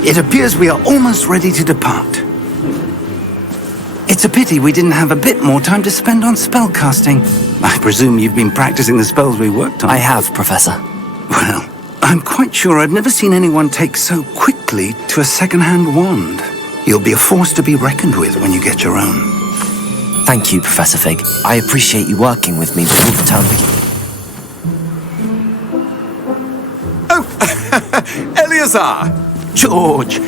It appears we are almost ready to depart. It's a pity we didn't have a bit more time to spend on spellcasting. I presume you've been practicing the spells we worked on. I have, Professor. Well, I'm quite sure I've never seen anyone take so quickly to a second-hand wand. You'll be a force to be reckoned with when you get your own. Thank you, Professor Fig. I appreciate you working with me before the term begins. Oh, Eleazar! George,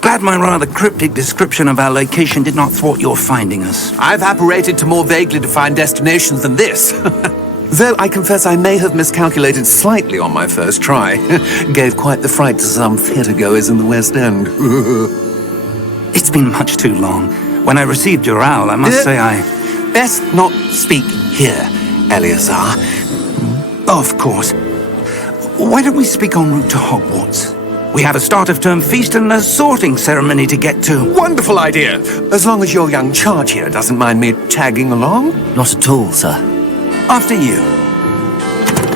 glad my rather cryptic description of our location did not thwart your finding us. I've apparated to more vaguely defined destinations than this. Though I confess I may have miscalculated slightly on my first try. Gave quite the fright to some theatre-goers in the West End. It's been much too long. When I received your owl, I must say I... Best not speak here, Eleazar. Of course. Why don't we speak en route to Hogwarts? We have a start-of-term feast and a sorting ceremony to get to. Wonderful idea! As long as your young charge here doesn't mind me tagging along. Not at all, sir. After you.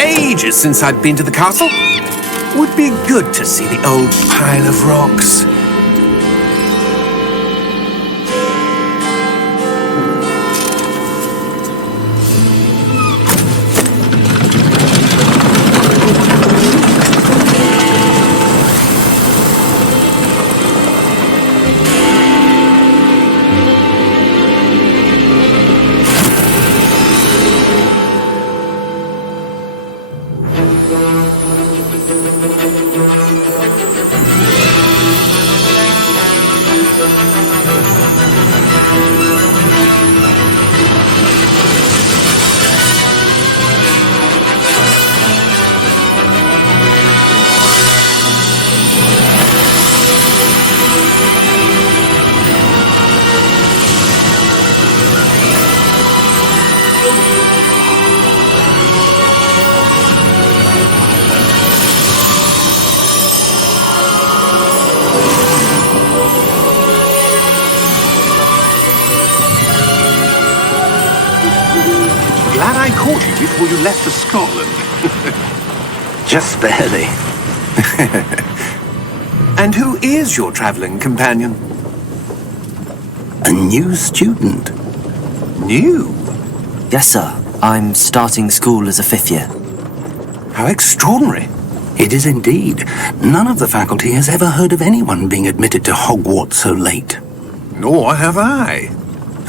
Ages since I've been to the castle. Would be good to see the old pile of rocks. Glad I caught you before you left for Scotland. Just barely. And who is your travelling companion? A new student. New? Yes, sir. I'm starting school as a 5th year. How extraordinary. It is indeed. None of the faculty has ever heard of anyone being admitted to Hogwarts so late. Nor have I.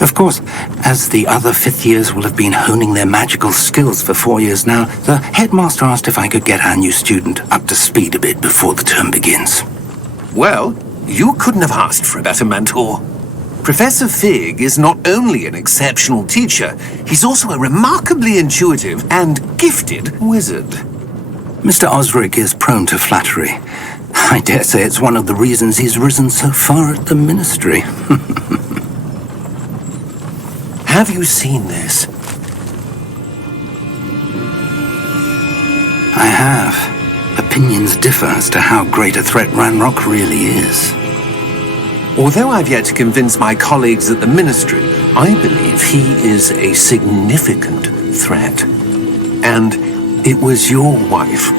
Of course, as the other 5th years will have been honing their magical skills for 4 years now, the headmaster asked if I could get our new student up to speed a bit before the term begins. Well, you couldn't have asked for a better mentor. Professor Fig is not only an exceptional teacher, he's also a remarkably intuitive and gifted wizard. Mr. Osric is prone to flattery. I dare say it's one of the reasons he's risen so far at the ministry. Have you seen this? I have. Opinions differ as to how great a threat Ranrock really is. Although I've yet to convince my colleagues at the ministry, I believe he is a significant threat. And it was your wife,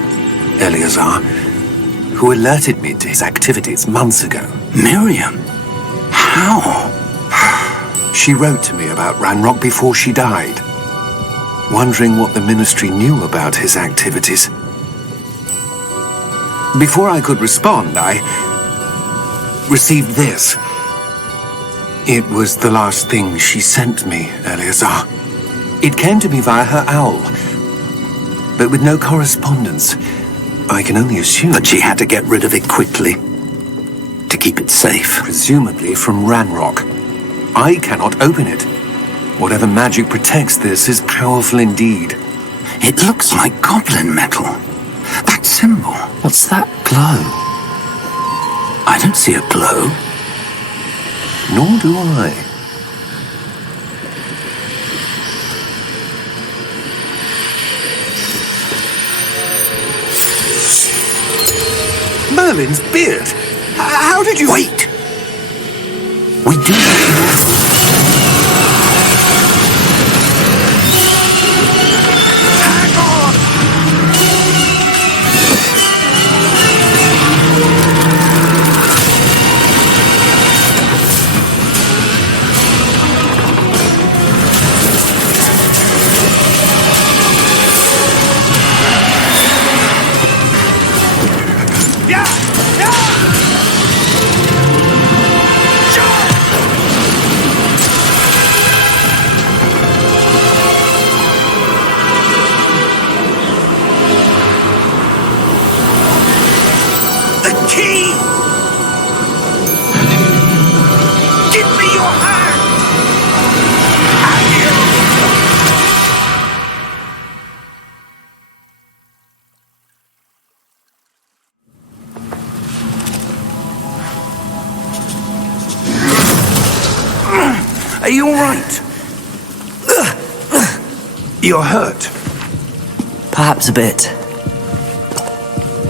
Eleazar, who alerted me to his activities months ago. Miriam? How? She wrote to me about Ranrock before she died, wondering what the ministry knew about his activities. Before I could respond, I received this. It was the last thing she sent me, Eleazar. It came to me via her owl, but with no correspondence. I can only assume But she had to get rid of it quickly, to keep it safe. presumably from Ranrock. I cannot open it. Whatever magic protects this is powerful indeed. It looks like goblin metal. That symbol. What's that glow? I don't see a glow. Nor do I. Merlin's beard! How did you... Wait! We do have to... Hang on! Are you all right? You're hurt. Perhaps a bit.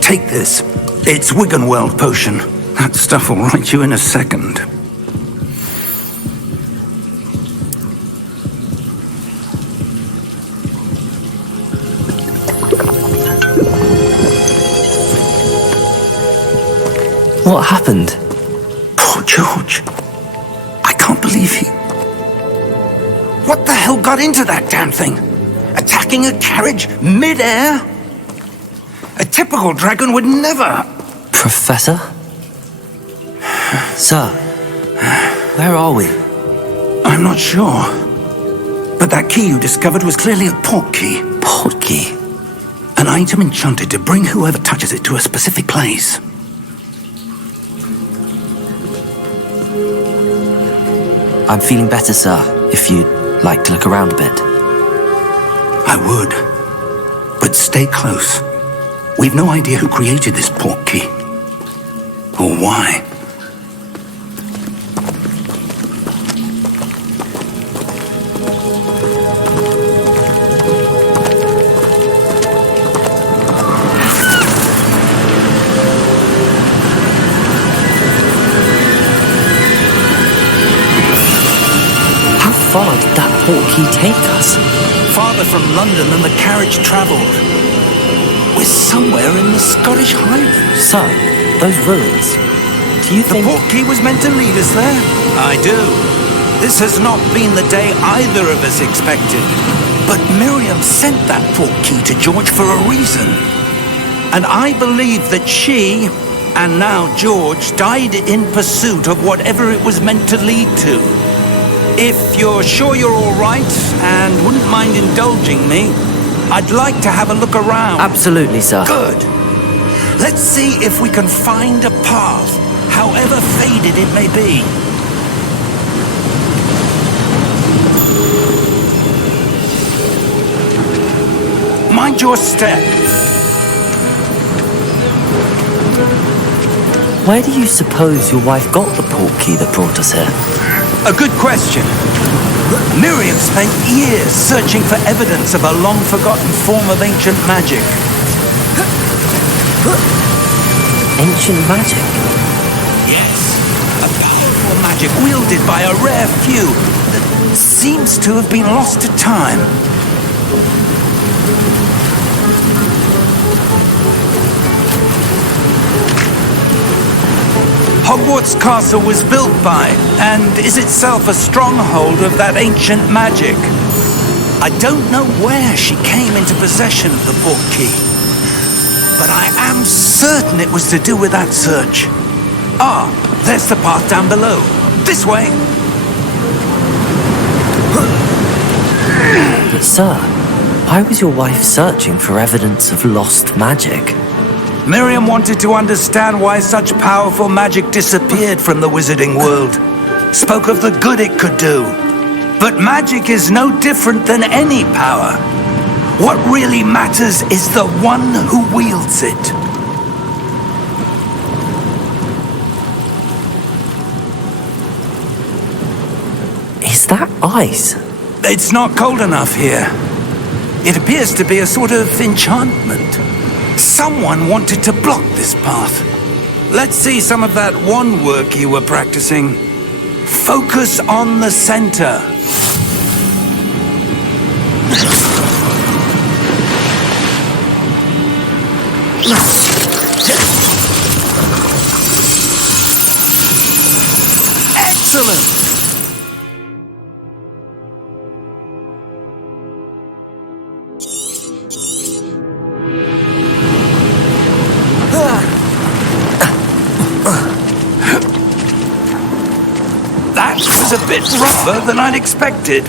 Take this. It's Wiggenweld potion. That stuff will right you in a second. What happened? Poor George. I can't believe he... What the hell got into that damn thing? Attacking a carriage mid-air? A typical dragon would never... Professor? Sir, where are we? I'm not sure. But that key you discovered was clearly a port key. Port key? An item enchanted to bring whoever touches it to a specific place. I'm feeling better, sir, if you'd like to look around a bit. I would. But stay close. We've no idea who created this port key. Or why. How far did that port key take us? Farther from London than the carriage travelled. We're somewhere in the Scottish Highlands. Sir, those ruins. Do you The think... port key was meant to lead us there? I do. This has not been the day either of us expected. But Miriam sent that port key to George for a reason. And I believe that she, and now George, died in pursuit of whatever it was meant to lead to. If you're sure you're all right and wouldn't mind indulging me, I'd like to have a look around. Absolutely, sir. Good. Let's see if we can find a path, however faded it may be. Mind your step. Where do you suppose your wife got the port key that brought us here? A good question. Miriam spent years searching for evidence of a long-forgotten form of ancient magic. Ancient magic? Yes, a powerful magic wielded by a rare few that seems to have been lost to time. Hogwarts Castle was built by, and is itself a stronghold of that ancient magic. I don't know where she came into possession of the port key, but I am certain it was to do with that search. Ah, there's the path down below. This way. But sir, why was your wife searching for evidence of lost magic? Miriam wanted to understand why such powerful magic disappeared from the wizarding world. Spoke of the good it could do. But magic is no different than any power. What really matters is the one who wields it. Is that ice? It's not cold enough here. It appears to be a sort of enchantment. Someone wanted to block this path. Let's see some of that wand work you were practicing. Focus on the center. Excellent! That was a bit rougher than I'd expected.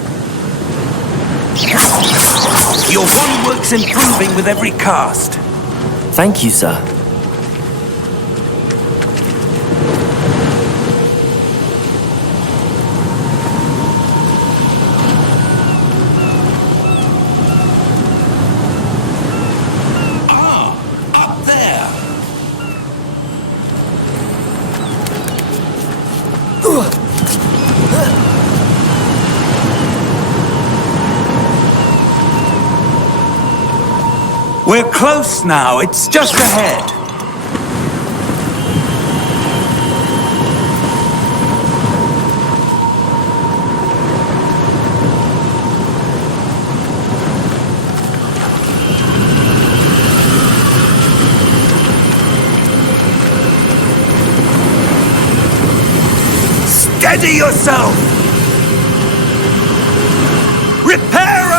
Your wand work's improving with every cast. Thank you, sir. Up there! We're close now. It's just ahead. Steady yourself! Reparo!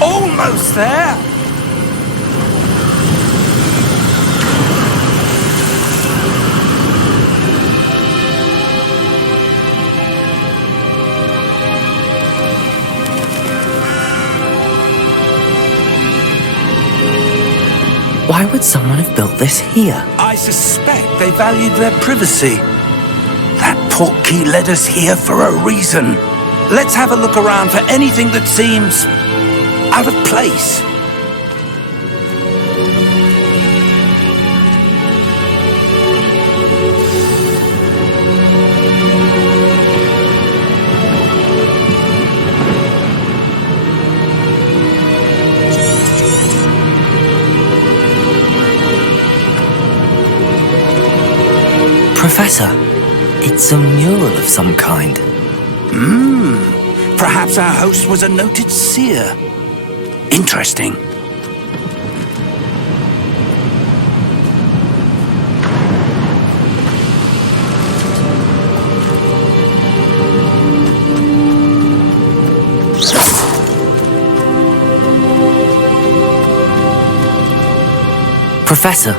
Almost there! Why would someone have built this here? I suspect they valued their privacy. That portkey led us here for a reason. Let's have a look around for anything that seems out of place. Professor, it's a mural of some kind. Perhaps our host was a noted seer. Interesting. Professor,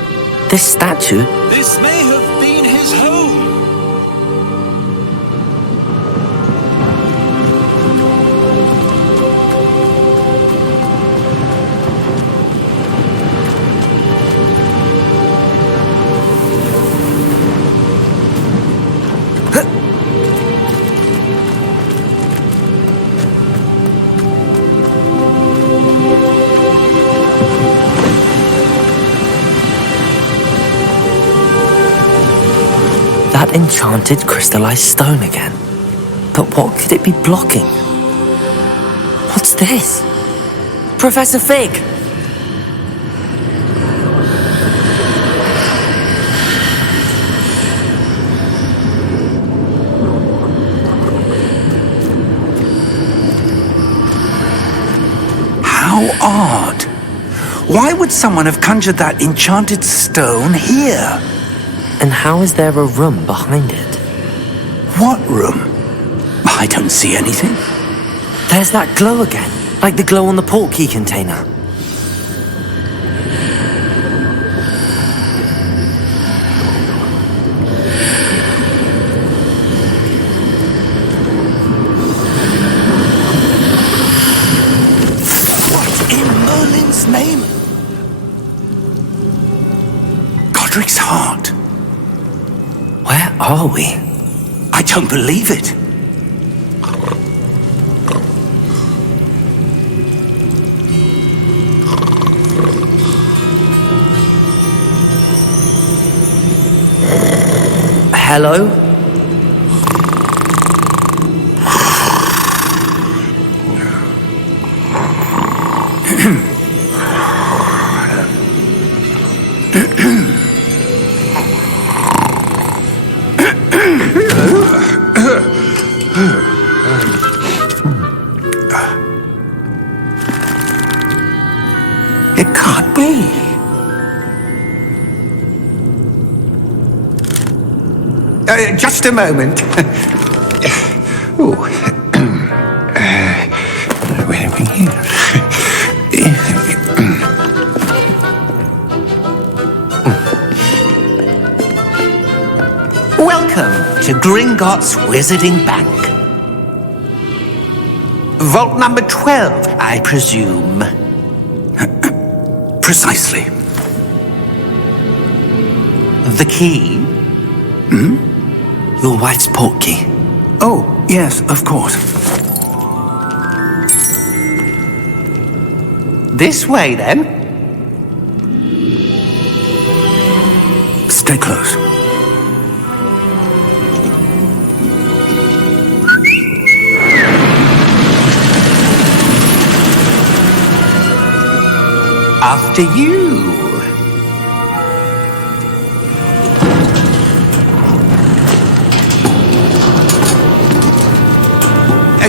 this statue... This may have been his home. That enchanted crystallized stone again. But what could it be blocking? What's this? Professor Fig! How odd. Why would someone have conjured that enchanted stone here? And how is there a room behind it? What room? I don't see anything. There's that glow again, like the glow on the portkey container. What in Merlin's name? God Godric's heart. Where are we? I don't believe it. Hello? It can't be. Just a moment. Oh. Where are we here? Welcome to Gringotts Wizarding Bank. Vault number 12, I presume. Precisely. The key? Your wife's portkey. Oh, yes, of course. This way, then. Stay close. After you.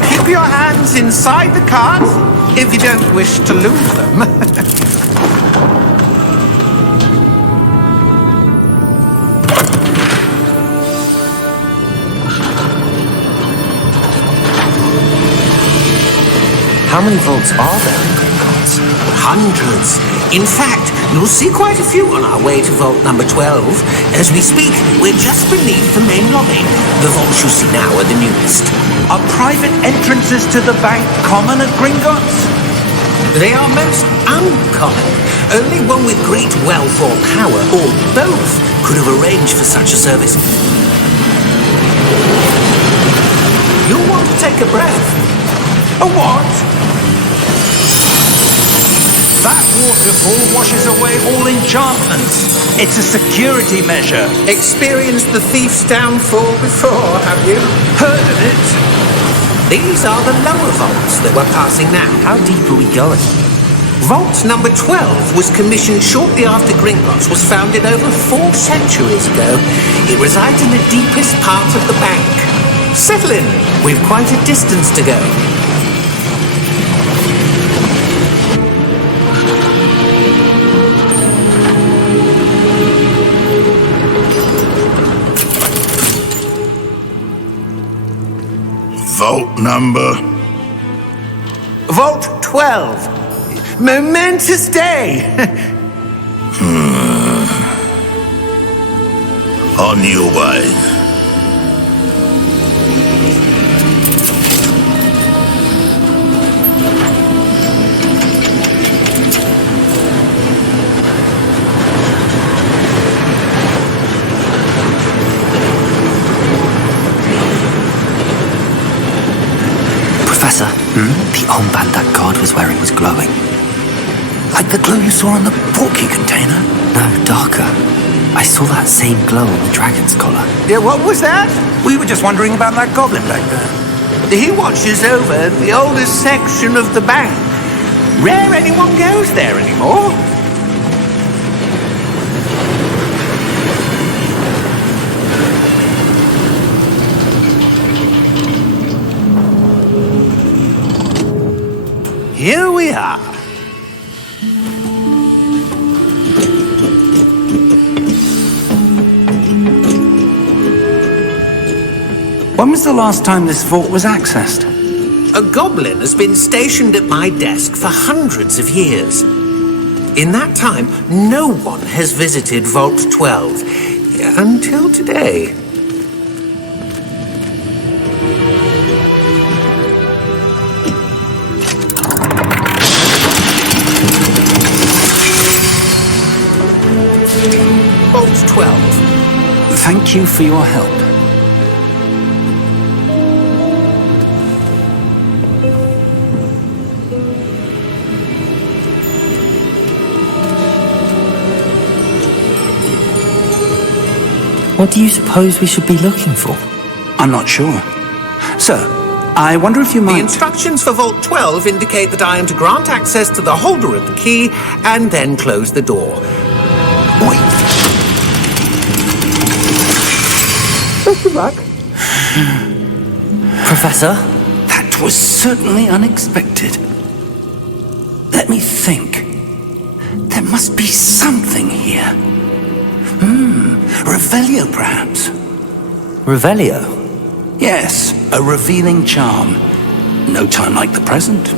Keep your hands inside the cart if you don't wish to lose them. How many vaults are there in Gringotts? Hundreds. In fact, you'll see quite a few on our way to vault number 12. As we speak, we're just beneath the main lobby. The vaults you see now are the newest. Are private entrances to the bank common at Gringotts? They are most uncommon. Only one with great wealth or power, or both, could have arranged for such a service. You'll want to take a breath. A what? That waterfall washes away all enchantments. It's a security measure. Experienced the thief's downfall before, have you? Heard of it? These are the lower vaults that we're passing now. How deep are we going? Vault number 12 was commissioned shortly after Gringotts was founded over 4 centuries ago. It resides in the deepest part of the bank. Settle in. We've quite a distance to go. Vault number? Vault 12. Momentous day. On your way. Professor, the armband that guard was wearing was glowing. Like the glow you saw on the portkey container? No, darker. I saw that same glow on the dragon's collar. Yeah, what was that? We were just wondering about that goblin back there. He watches over the oldest section of the bank. Rare anyone goes there anymore. Here we are. When was the last time this vault was accessed? A goblin has been stationed at my desk for hundreds of years. In that time, no one has visited Vault 12 until today. Vault Thank you for your help. What do you suppose we should be looking for? I'm not sure. Sir, I wonder if you The might... instructions for Vault 12 indicate that I am to grant access to the holder of the key and then close the door. Wait. Professor? That was certainly unexpected. Let me think. There must be something here. Revelio, perhaps. Revelio? Yes, a revealing charm. No time like the present.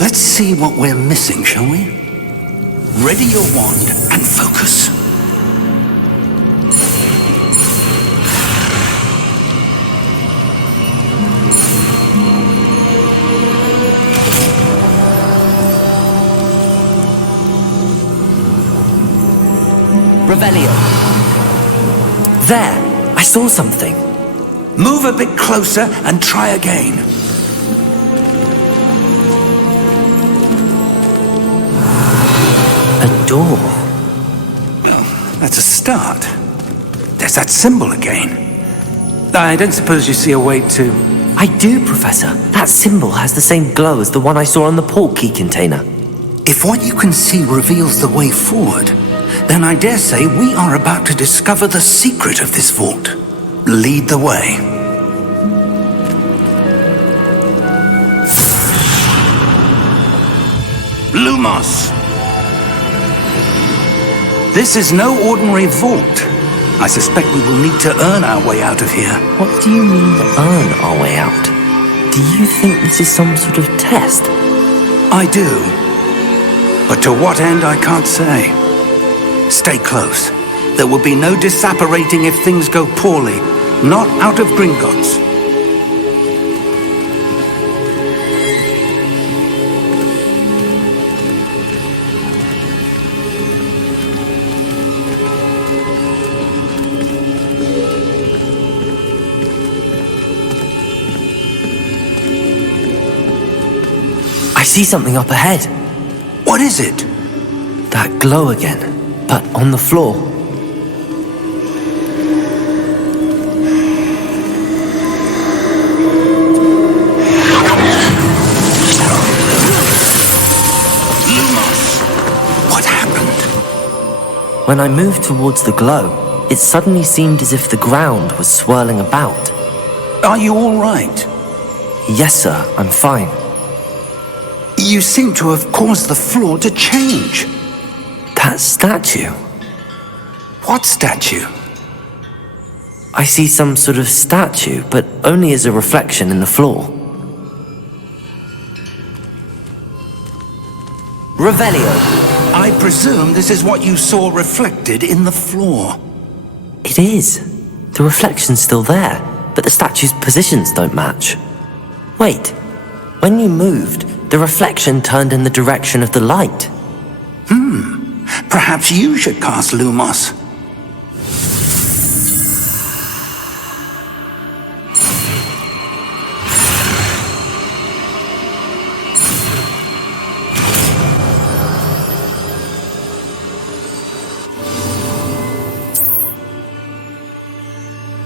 Let's see what we're missing, shall we? Ready your wand and focus. Revelio. There! I saw something. Move a bit closer and try again. A door. Well, that's a start. There's that symbol again. I don't suppose you see a way to... I do, Professor. That symbol has the same glow as the one I saw on the port key container. If what you can see reveals the way forward, then I dare say we are about to discover the secret of this vault. Lead the way. Lumos! This is no ordinary vault. I suspect we will need to earn our way out of here. What do you mean, earn our way out? Do you think this is some sort of test? I do. But to what end, I can't say. Stay close. There will be no disapparating if things go poorly. Not out of Gringotts. I see something up ahead. What is it? That glow again. But on the floor. What happened? When I moved towards the glow, it suddenly seemed as if the ground was swirling about. Are you all right? Yes, sir, I'm fine. You seem to have caused the floor to change. That statue. What statue? I see some sort of statue, but only as a reflection in the floor. Revelio. I presume this is what you saw reflected in the floor. It is. The reflection's still there, but the statue's positions don't match. Wait. When you moved, the reflection turned in the direction of the light. Perhaps you should cast Lumos.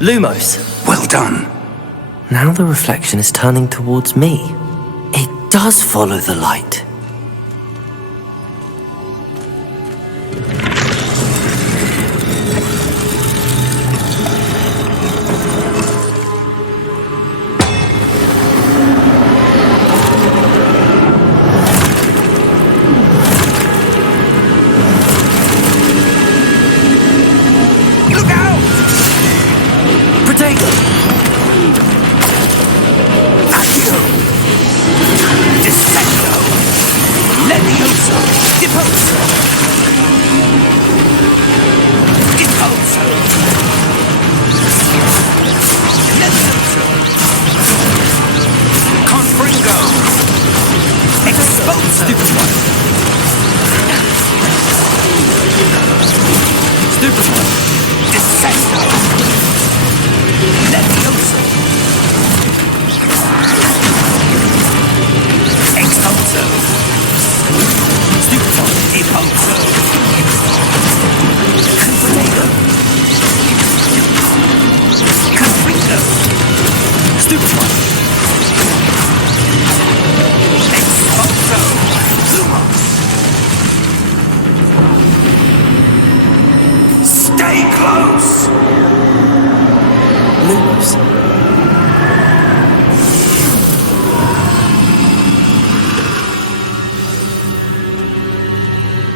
Lumos. Well done. Now the reflection is turning towards me. It does follow the light. Stupid one. Dissesto. Stay close! Lumos.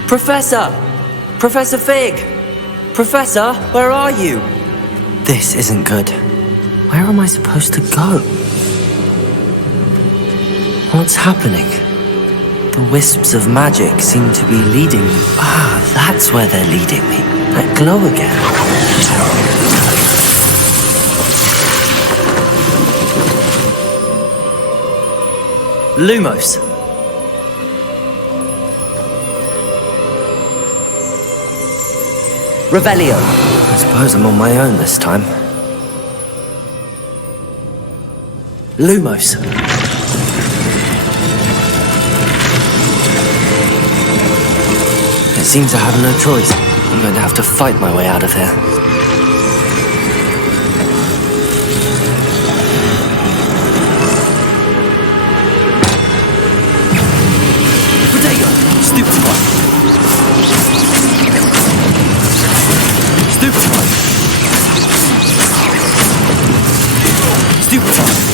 Professor! Professor Fig! Professor, where are you? This isn't good. Where am I supposed to go? What's happening? The wisps of magic seem to be leading me. Ah, that's where they're leading me. That glow again. Lumos. Revelio. I suppose I'm on my own this time. Lumos. It seems I have no choice. I'm going to have to fight my way out of here. Potato! Stupid one! Stupid one! Stupid one!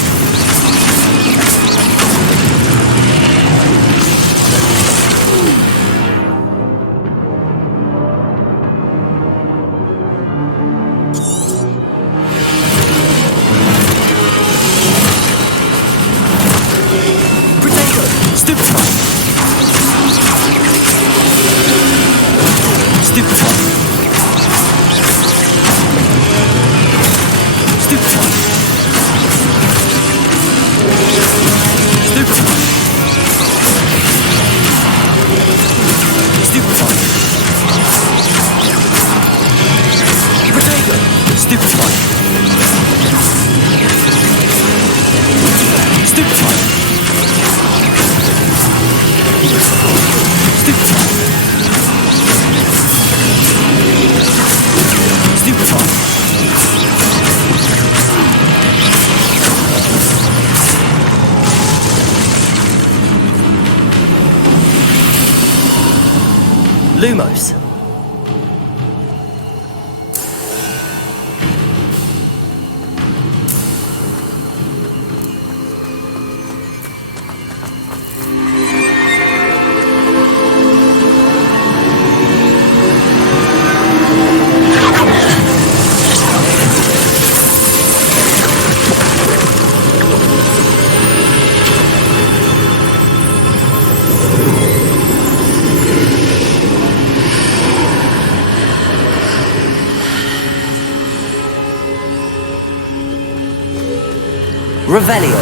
Lumos. Revelio.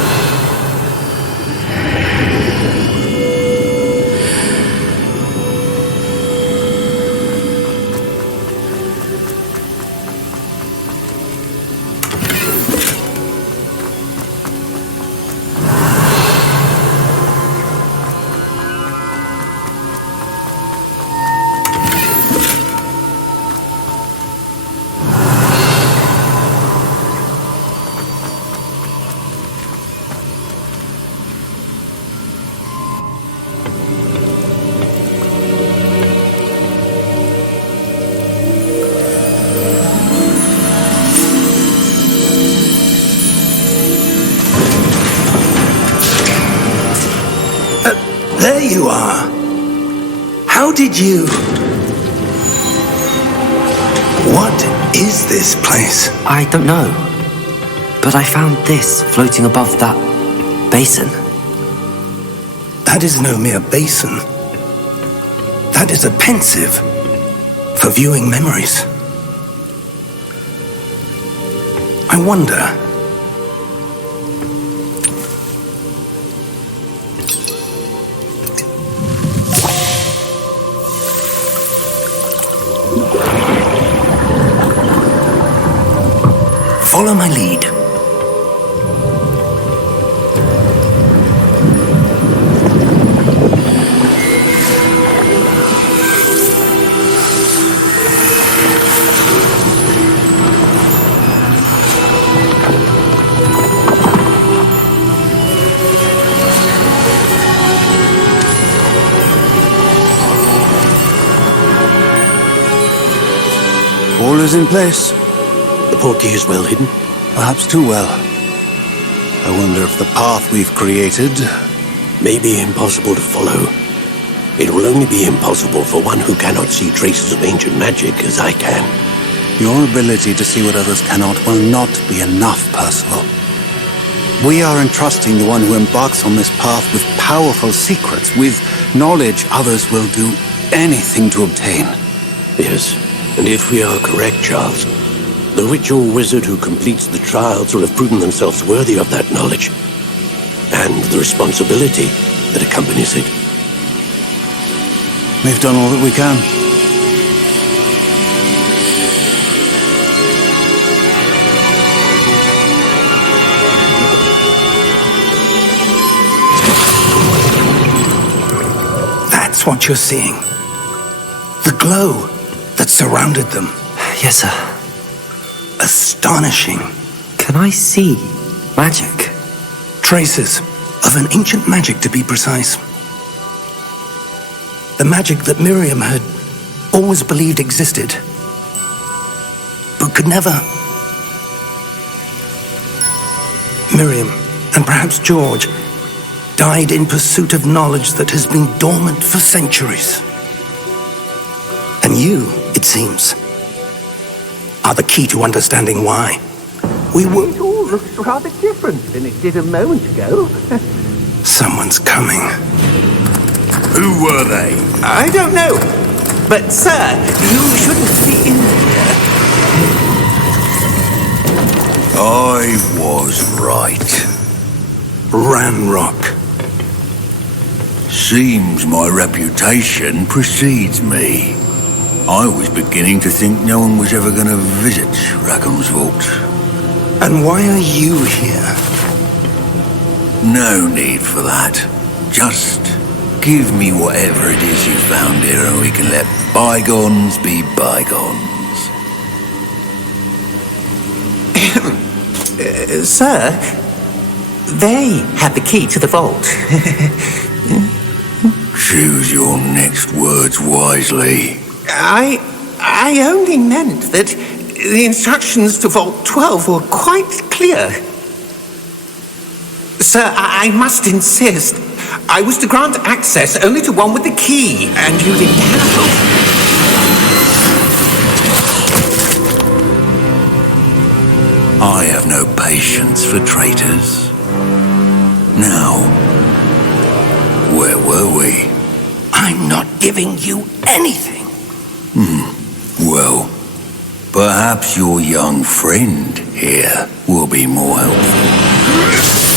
There you are. How did you... What is this place? I don't know. But I found this floating above that basin. That is no mere basin. That is a pensive for viewing memories. I wonder... Follow my lead. All is in place. The portkey is well hidden. Perhaps too well. I wonder if the path we've created... may be impossible to follow. It will only be impossible for one who cannot see traces of ancient magic as I can. Your ability to see what others cannot will not be enough, Percival. We are entrusting the one who embarks on this path with powerful secrets, with knowledge others will do anything to obtain. Yes, and if we are correct, Charles, the witch or wizard who completes the trials will have proven themselves worthy of that knowledge, and the responsibility that accompanies it. We've done all that we can. That's what you're seeing. The glow that surrounded them. Yes, sir. Astonishing. Can I see magic? Traces of an ancient magic, to be precise. The magic that Miriam had always believed existed, but could never. Miriam, and perhaps George, died in pursuit of knowledge that has been dormant for centuries. And you, it seems, are the key to understanding why. It all looks rather different than it did a moment ago. Someone's coming. Who were they? I don't know. But, sir, you shouldn't be in here. I was right. Ranrock. Seems my reputation precedes me. I was beginning to think no one was ever going to visit Rackham's vault. And why are you here? No need for that. Just give me whatever it is you found here and we can let bygones be bygones. Sir, they had the key to the vault. Choose your next words wisely. I only meant that the instructions to Vault 12 were quite clear. Sir, I must insist. I was to grant access only to one with the key, and you didn't have. I have no patience for traitors. Now, where were we? I'm not giving you anything. Well, perhaps your young friend here will be more helpful.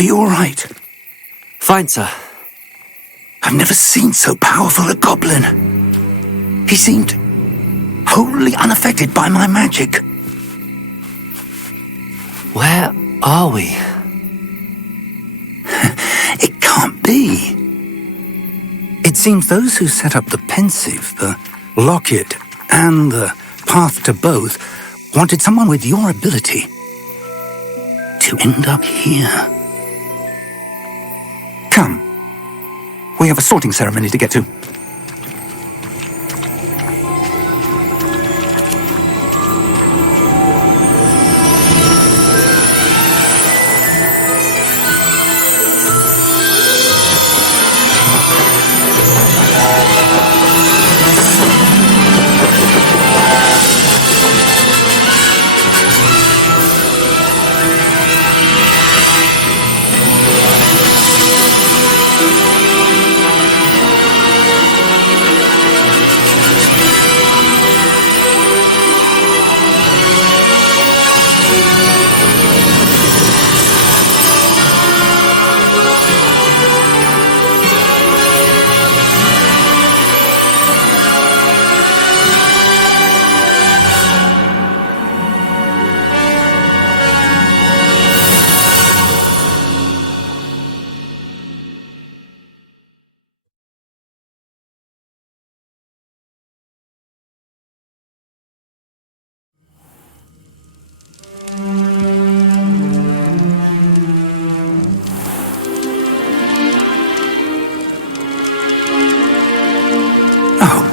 Are you all right? Fine, sir. I've never seen so powerful a goblin. He seemed wholly unaffected by my magic. Where are we? It can't be. It seems those who set up the pensive, the locket, and the path to both wanted someone with your ability to end up here. Come. We have a sorting ceremony to get to.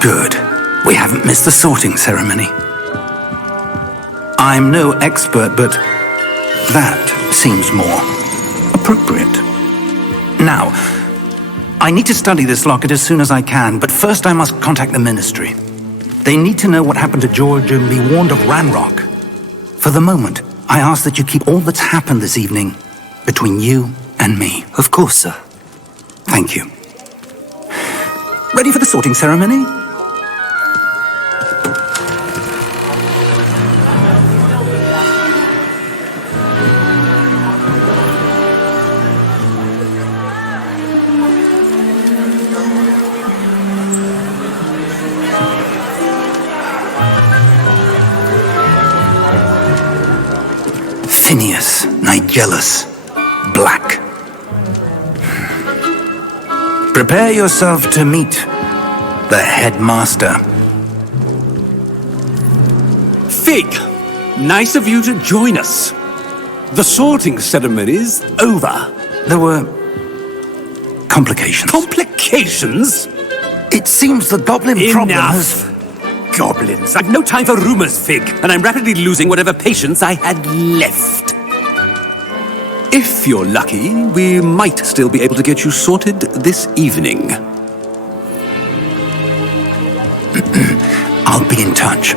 Good. We haven't missed the sorting ceremony. I'm no expert, but that seems more appropriate. Now, I need to study this locket as soon as I can, but first I must contact the Ministry. They need to know what happened to George and be warned of Ranrock. For the moment, I ask that you keep all that's happened this evening between you and me. Of course, sir. Thank you. Ready for the sorting ceremony? Phineas, Nigellus, Black. Prepare yourself to meet the headmaster. Fig, nice of you to join us. The sorting ceremony's over. There were complications. Complications? It seems the goblin problem has... Enough! Goblins. I've no time for rumors, Fig, and I'm rapidly losing whatever patience I had left. If you're lucky, we might still be able to get you sorted this evening. I'll be in touch.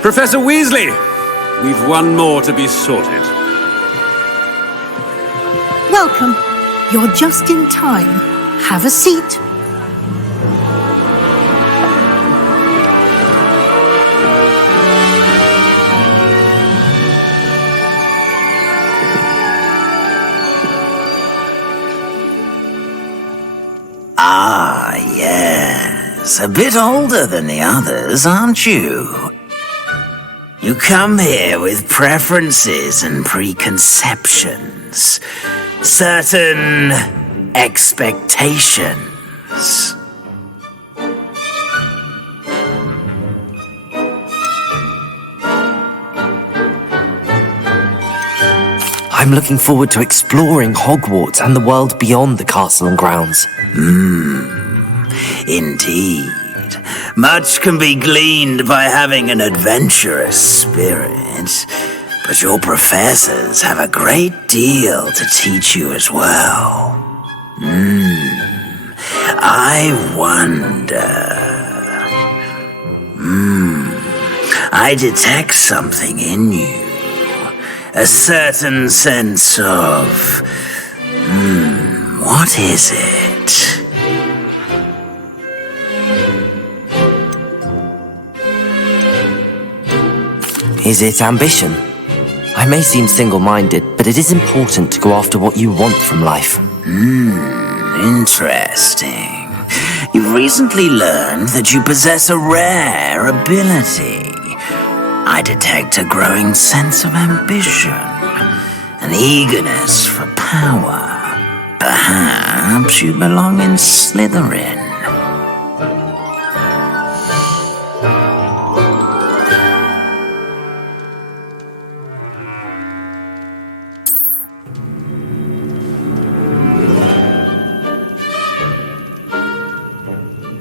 Professor Weasley, we've one more to be sorted. Welcome. You're just in time. Have a seat. Ah, yes. A bit older than the others, aren't you? You come here with preferences and preconceptions. Certain expectations. I'm looking forward to exploring Hogwarts and the world beyond the castle and grounds. Indeed. Much can be gleaned by having an adventurous spirit, but your professors have a great deal to teach you as well. I wonder... I detect something in you. A certain sense of... what is it? Is it ambition? I may seem single-minded, but it is important to go after what you want from life. Interesting. You've recently learned that you possess a rare ability. I detect a growing sense of ambition, an eagerness for power. Perhaps you belong in Slytherin.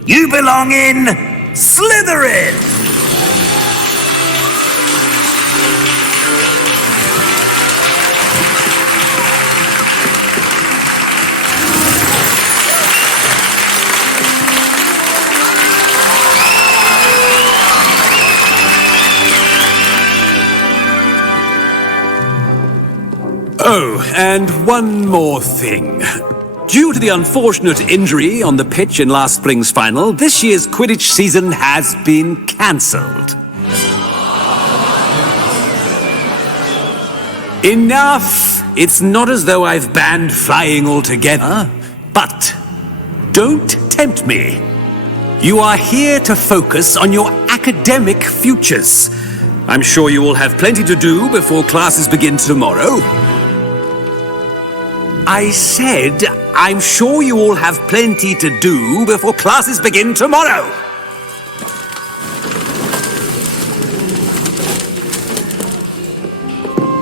You belong in Slytherin! Oh, and one more thing. Due to the unfortunate injury on the pitch in last spring's final, this year's Quidditch season has been cancelled. Enough! It's not as though I've banned flying altogether, but don't tempt me. You are here to focus on your academic futures. I'm sure you will have plenty to do before classes begin tomorrow. I said, I'm sure you all have plenty to do before classes begin tomorrow.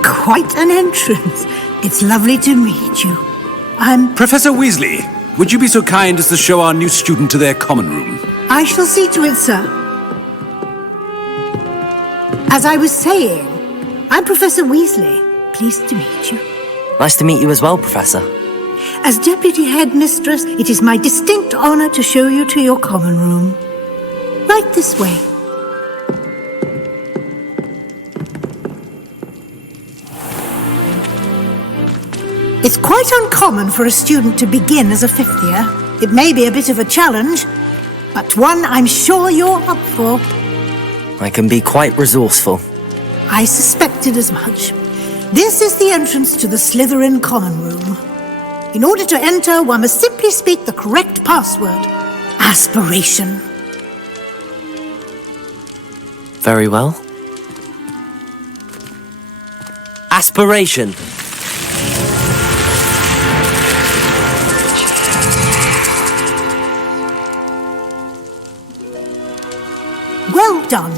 Quite an entrance. It's lovely to meet you. Professor Weasley, would you be so kind as to show our new student to their common room? I shall see to it, sir. As I was saying, I'm Professor Weasley. Pleased to meet you. Nice to meet you as well, Professor. As Deputy Headmistress, it is my distinct honor to show you to your common room. Right this way. It's quite uncommon for a student to begin as a fifth year. It may be a bit of a challenge, but one I'm sure you're up for. I can be quite resourceful. I suspected as much. This is the entrance to the Slytherin common room. In order to enter, one must simply speak the correct password. Aspiration. Very well. Aspiration. Well done.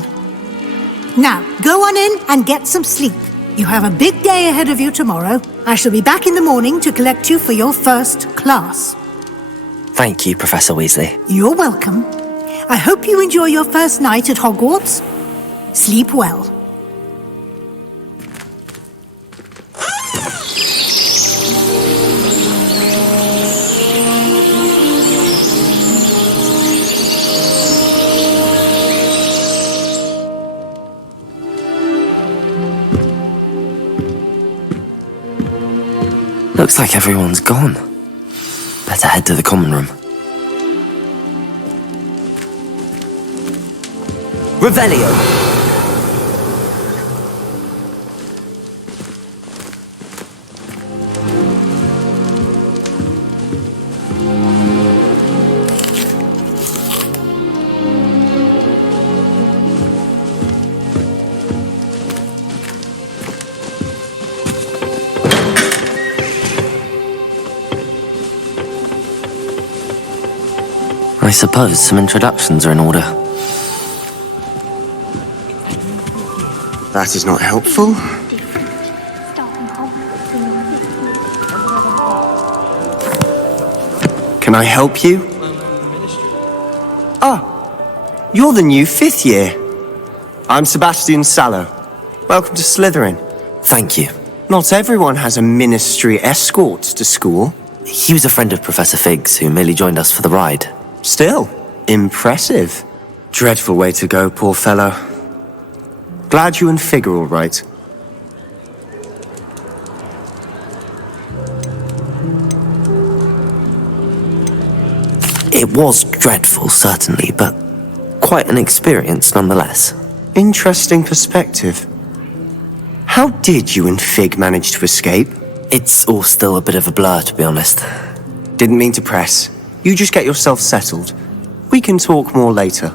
Now, go on in and get some sleep. You have a big day ahead of you tomorrow. I shall be back in the morning to collect you for your first class. Thank you, Professor Weasley. You're welcome. I hope you enjoy your first night at Hogwarts. Sleep well. Looks like everyone's gone. Better head to the common room. Revelio! I suppose some introductions are in order. That is not helpful. Can I help you? Oh, you're the new fifth year. I'm Sebastian Sallow. Welcome to Slytherin. Thank you. Not everyone has a ministry escort to school. He was a friend of Professor Fig's who merely joined us for the ride. Still, impressive. Dreadful way to go, poor fellow. Glad you and Fig are all right. It was dreadful, certainly, but quite an experience nonetheless. Interesting perspective. How did you and Fig manage to escape? It's all still a bit of a blur, to be honest. Didn't mean to press. You just get yourself settled. We can talk more later.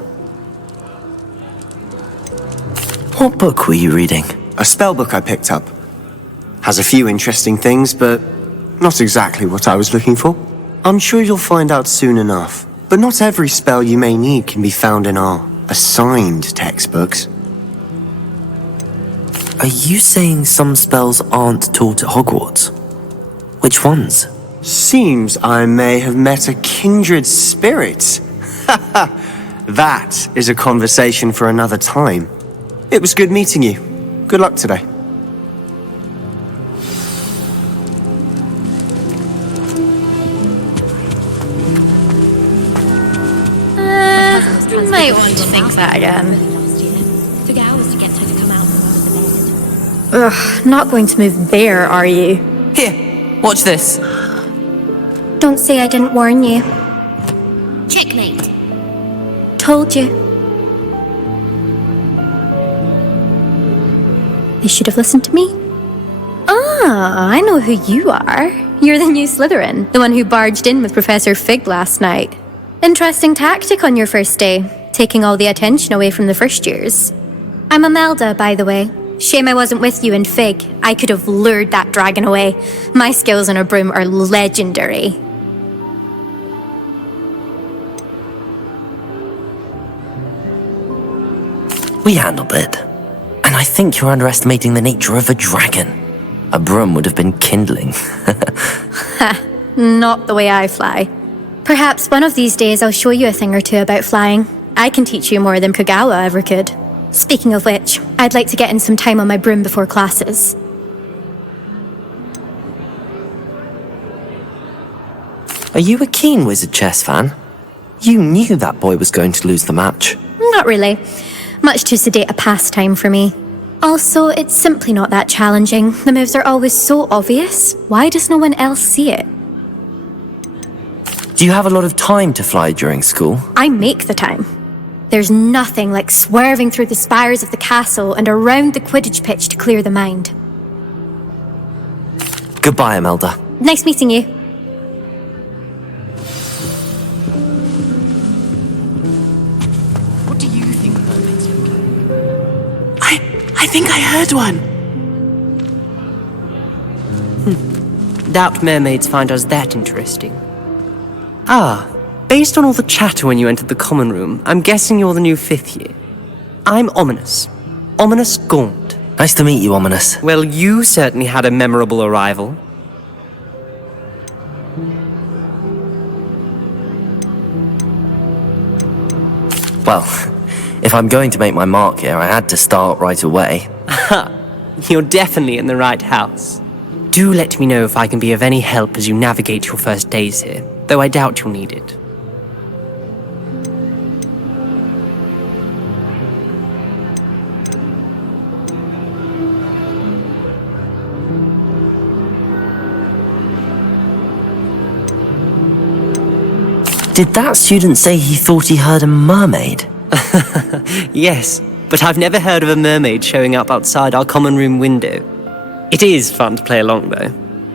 What book were you reading? A spell book I picked up. Has a few interesting things, but not exactly what I was looking for. I'm sure you'll find out soon enough. But not every spell you may need can be found in our assigned textbooks. Are you saying some spells aren't taught at Hogwarts? Which ones? Seems I may have met a kindred spirit. That is a conversation for another time. It was good meeting you. Good luck today. You might want to think that again. Ugh, not going to move there, are you? Here, watch this. Don't say I didn't warn you. Checkmate. Told you. You should have listened to me. Ah, I know who you are. You're the new Slytherin, the one who barged in with Professor Fig last night. Interesting tactic on your first day, taking all the attention away from the first years. I'm Imelda, by the way. Shame I wasn't with you in Fig. I could have lured that dragon away. My skills on a broom are legendary. We handled it. And I think you're underestimating the nature of a dragon. A broom would have been kindling. Ha, not the way I fly. Perhaps one of these days I'll show you a thing or two about flying. I can teach you more than Kagawa ever could. Speaking of which, I'd like to get in some time on my broom before classes. Are you a keen Wizard chess fan? You knew that boy was going to lose the match. Not really. Much too sedate a pastime for me. Also, it's simply not that challenging. The moves are always so obvious. Why does no one else see it? Do you have a lot of time to fly during school? I make the time. There's nothing like swerving through the spires of the castle and around the Quidditch pitch to clear the mind. Goodbye, Imelda. Nice meeting you. What do you think mermaids look like? I think I heard one. Doubt mermaids find us that interesting. Ah, based on all the chatter when you entered the common room, I'm guessing you're the new 5th year. I'm Ominous. Ominous Gaunt. Nice to meet you, Ominous. Well, you certainly had a memorable arrival. Well, if I'm going to make my mark here, I had to start right away. You're definitely in the right house. Do let me know if I can be of any help as you navigate your first days here, though I doubt you'll need it. Did that student say he thought he heard a mermaid? Yes, but I've never heard of a mermaid showing up outside our common room window. It is fun to play along, though.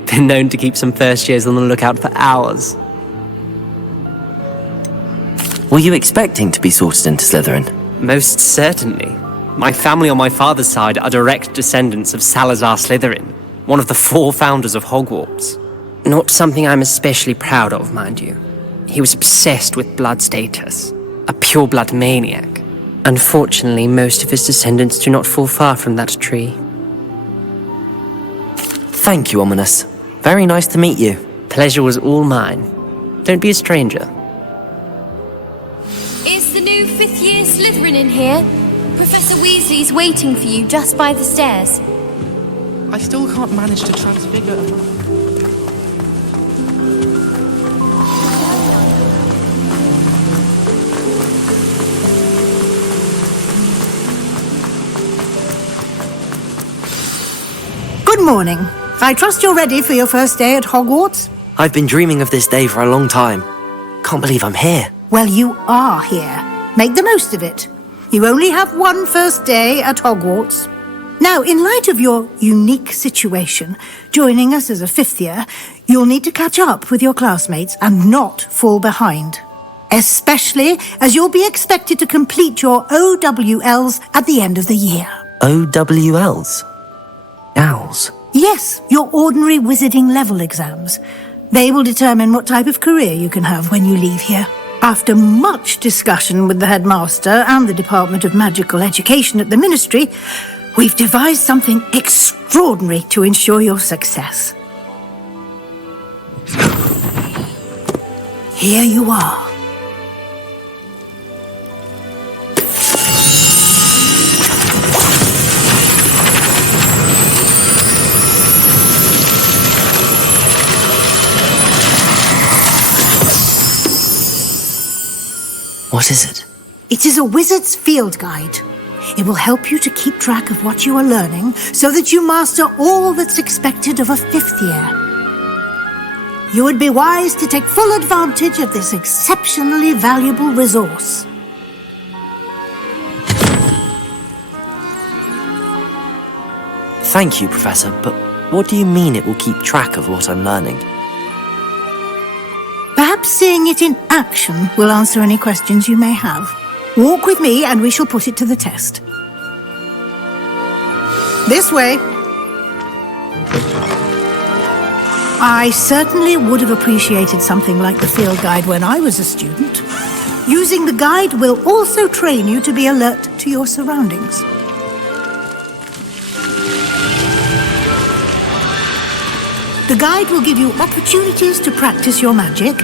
Been known to keep some first years on the lookout for hours. Were you expecting to be sorted into Slytherin? Most certainly. My family on my father's side are direct descendants of Salazar Slytherin, one of the 4 founders of Hogwarts. Not something I'm especially proud of, mind you. He was obsessed with blood status, a pure-blood maniac. Unfortunately, most of his descendants do not fall far from that tree. Thank you, Ominous. Very nice to meet you. Pleasure was all mine. Don't be a stranger. Is the new 5th year Slytherin in here? Professor Weasley's waiting for you just by the stairs. I still can't manage to transfigure a man. Good morning. I trust you're ready for your first day at Hogwarts? I've been dreaming of this day for a long time. Can't believe I'm here. Well, you are here. Make the most of it. You only have one first day at Hogwarts. Now, in light of your unique situation, joining us as a 5th year, you'll need to catch up with your classmates and not fall behind. Especially as you'll be expected to complete your OWLs at the end of the year. OWLs? Owls? Yes, your ordinary wizarding level exams. They will determine what type of career you can have when you leave here. After much discussion with the headmaster and the Department of Magical Education at the Ministry, we've devised something extraordinary to ensure your success. Here you are. What is it? It is a wizard's field guide. It will help you to keep track of what you are learning so that you master all that's expected of a 5th year. You would be wise to take full advantage of this exceptionally valuable resource. Thank you, Professor, but what do you mean it will keep track of what I'm learning? Perhaps seeing it in action will answer any questions you may have. Walk with me and we shall put it to the test. This way. I certainly would have appreciated something like the field guide when I was a student. Using the guide will also train you to be alert to your surroundings. The guide will give you opportunities to practice your magic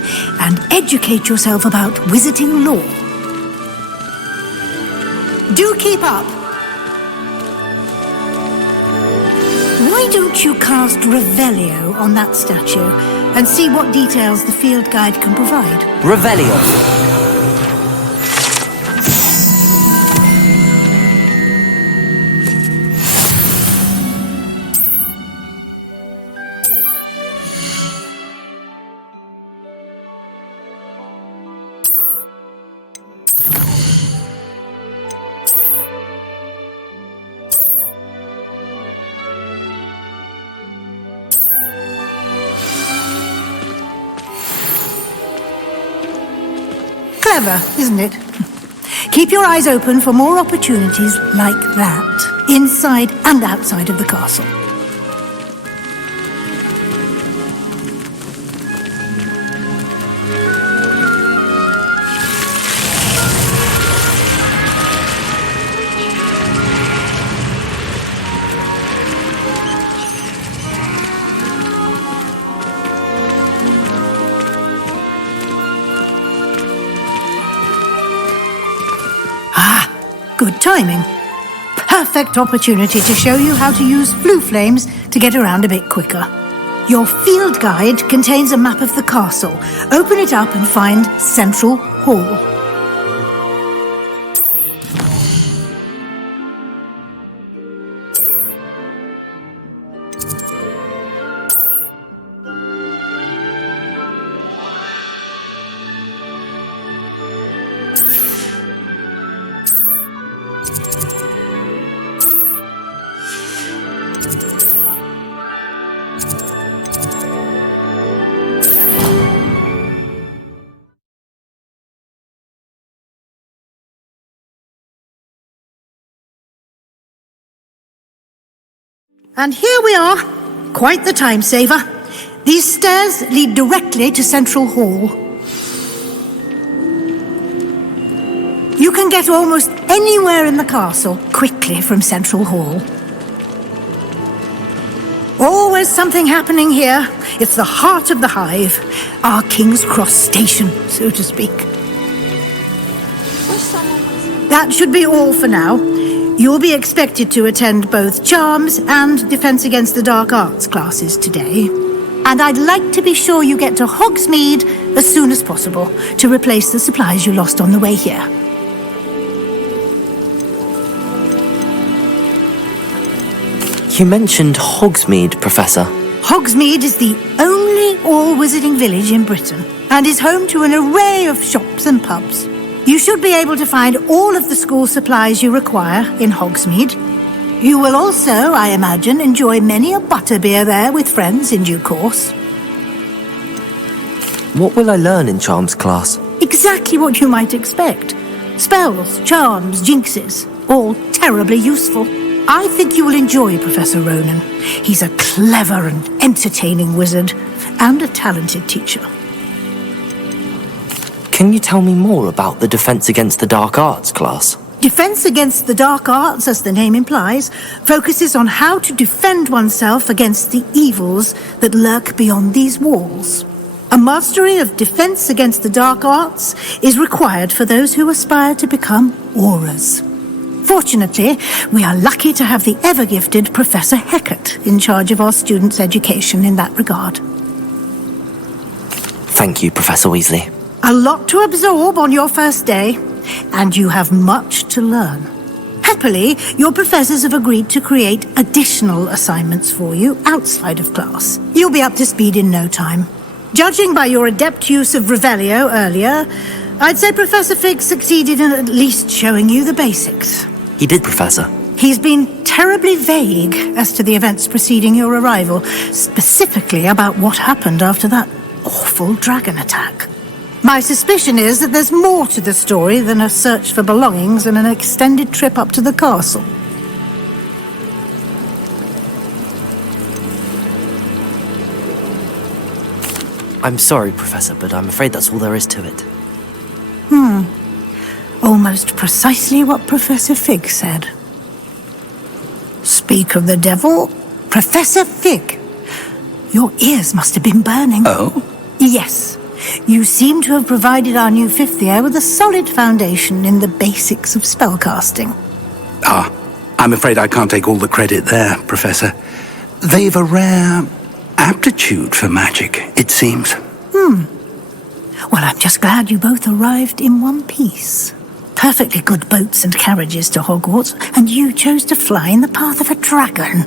and educate yourself about wizarding lore. Do keep up. Why don't you cast Revelio on that statue and see what details the field guide can provide? Revelio. Clever, isn't it? Keep your eyes open for more opportunities like that, inside and outside of the castle. Good timing. Perfect opportunity to show you how to use flue flames to get around a bit quicker. Your field guide contains a map of the castle. Open it up and find Central Hall. And here we are. Quite the time saver. These stairs lead directly to Central Hall. You can get almost anywhere in the castle quickly from Central Hall. Always something happening here. It's the heart of the hive. Our King's Cross station, so to speak. That should be all for now. You'll be expected to attend both Charms and Defense Against the Dark Arts classes today. And I'd like to be sure you get to Hogsmeade as soon as possible to replace the supplies you lost on the way here. You mentioned Hogsmeade, Professor. Hogsmeade is the only all-wizarding village in Britain and is home to an array of shops and pubs. You should be able to find all of the school supplies you require in Hogsmeade. You will also, I imagine, enjoy many a butterbeer there with friends in due course. What will I learn in Charms class? Exactly what you might expect. Spells, charms, jinxes, all terribly useful. I think you will enjoy Professor Ronan. He's a clever and entertaining wizard and a talented teacher. Can you tell me more about the Defense Against the Dark Arts class? Defense Against the Dark Arts, as the name implies, focuses on how to defend oneself against the evils that lurk beyond these walls. A mastery of Defense Against the Dark Arts is required for those who aspire to become auras. Fortunately, we are lucky to have the ever-gifted Professor Hecat in charge of our students' education in that regard. Thank you, Professor Weasley. A lot to absorb on your first day, and you have much to learn. Happily, your professors have agreed to create additional assignments for you outside of class. You'll be up to speed in no time. Judging by your adept use of Revelio earlier, I'd say Professor Fig succeeded in at least showing you the basics. He did, Professor. He's been terribly vague as to the events preceding your arrival, specifically about what happened after that awful dragon attack. My suspicion is that there's more to the story than a search for belongings and an extended trip up to the castle. I'm sorry, Professor, but I'm afraid that's all there is to it. Almost precisely what Professor Fig said. Speak of the devil, Professor Fig. Your ears must have been burning. Oh? Yes. You seem to have provided our new fifth year with a solid foundation in the basics of spellcasting. I'm afraid I can't take all the credit there, Professor. They've a rare aptitude for magic, it seems. Well, I'm just glad you both arrived in one piece. Perfectly good boats and carriages to Hogwarts, and you chose to fly in the path of a dragon.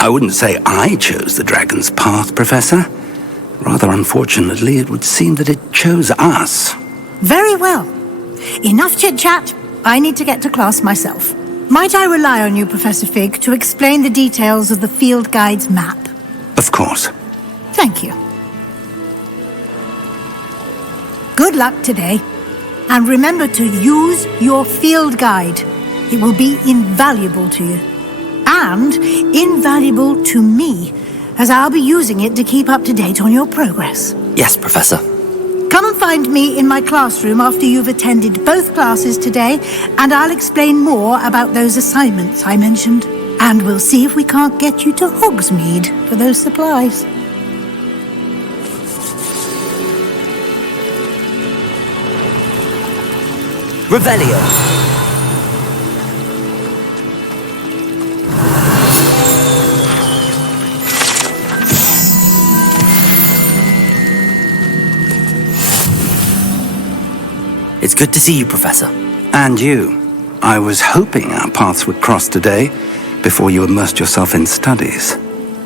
I wouldn't say I chose the dragon's path, Professor. Rather unfortunately, it would seem that it chose us. Very well. Enough chit-chat. I need to get to class myself. Might I rely on you, Professor Fig, to explain the details of the field guide's map? Of course. Thank you. Good luck today. And remember to use your field guide. It will be invaluable to you. And invaluable to me, as I'll be using it to keep up to date on your progress. Yes, Professor. Come and find me in my classroom after you've attended both classes today, and I'll explain more about those assignments I mentioned. And we'll see if we can't get you to Hogsmeade for those supplies. Revelio! It's good to see you, Professor. And you. I was hoping our paths would cross today, before you immersed yourself in studies.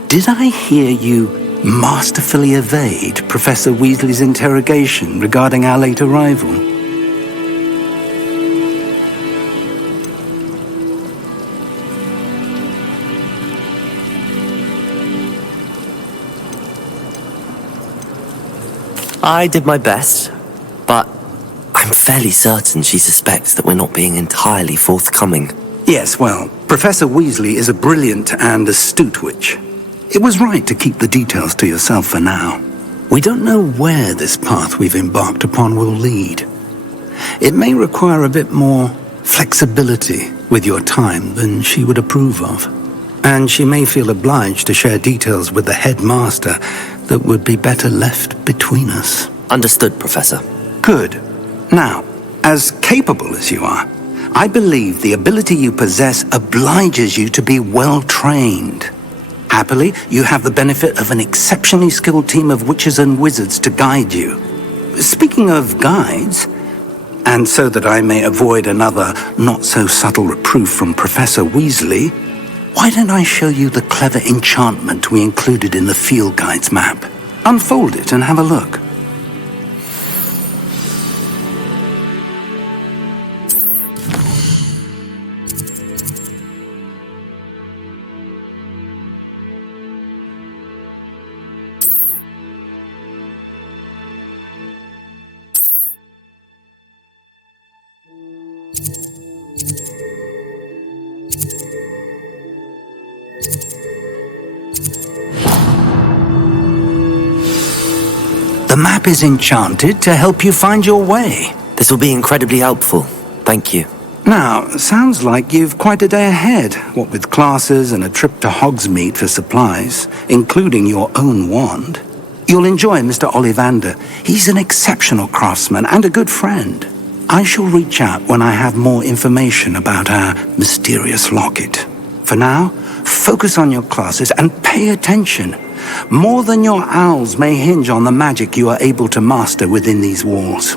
Did I hear you masterfully evade Professor Weasley's interrogation regarding our late arrival? I did my best, but I'm fairly certain she suspects that we're not being entirely forthcoming. Yes, well, Professor Weasley is a brilliant and astute witch. It was right to keep the details to yourself for now. We don't know where this path we've embarked upon will lead. It may require a bit more flexibility with your time than she would approve of. And she may feel obliged to share details with the headmaster that would be better left between us. Understood, Professor. Good. Now, as capable as you are, I believe the ability you possess obliges you to be well-trained. Happily, you have the benefit of an exceptionally skilled team of witches and wizards to guide you. Speaking of guides, and so that I may avoid another not-so-subtle reproof from Professor Weasley, why don't I show you the clever enchantment we included in the field guide's map? Unfold it and have a look. The map is enchanted to help you find your way. This will be incredibly helpful. Thank you. Now, sounds like you've quite a day ahead, what with classes and a trip to Hogsmeade for supplies, including your own wand. You'll enjoy Mr. Ollivander. He's an exceptional craftsman and a good friend. I shall reach out when I have more information about our mysterious locket. For now, focus on your classes and pay attention. More than your owls may hinge on the magic you are able to master within these walls.